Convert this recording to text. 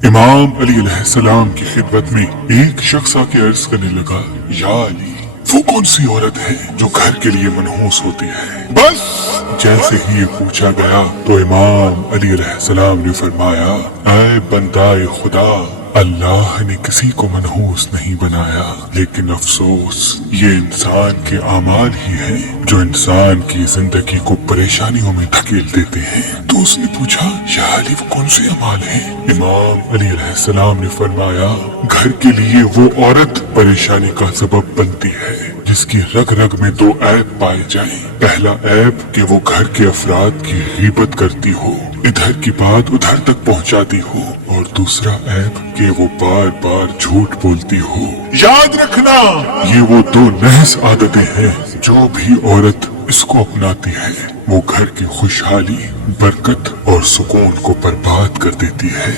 इमाम अली अलैहिस्सलाम की खिदमत में एक शख्स आके अर्ज करने लगा, या अली, वो कौन सी औरत है जो घर के लिए मनहूस होती है? बस जैसे ही ये पूछा गया तो इमाम अली अलैहिस्सलाम ने फरमाया, ऐ बंदाए खुदा, अल्लाह ने किसी को मनहूस नहीं बनाया, लेकिन अफसोस ये इंसान के आमाल ही हैं जो इंसान की जिंदगी को परेशानियों में धकेल देते हैं। तो उसने पूछा, या अली, वो कौन से अमाल हैं? इमाम अली अलैहिस्सलाम ने फरमाया, घर के लिए वो औरत परेशानी का सबब बनती है जिसकी रग रग में दो ऐब पाए जाएं। पहला ऐब कि वो घर के अफराद की गीबत करती हो, इधर की बात उधर तक पहुंचाती हो, और दूसरा ऐब कि वो बार बार झूठ बोलती हो। याद रखना, ये वो दो नहस आदतें हैं, जो भी औरत इसको अपनाती है वो घर की खुशहाली, बरकत और सुकून को बर्बाद कर देती है।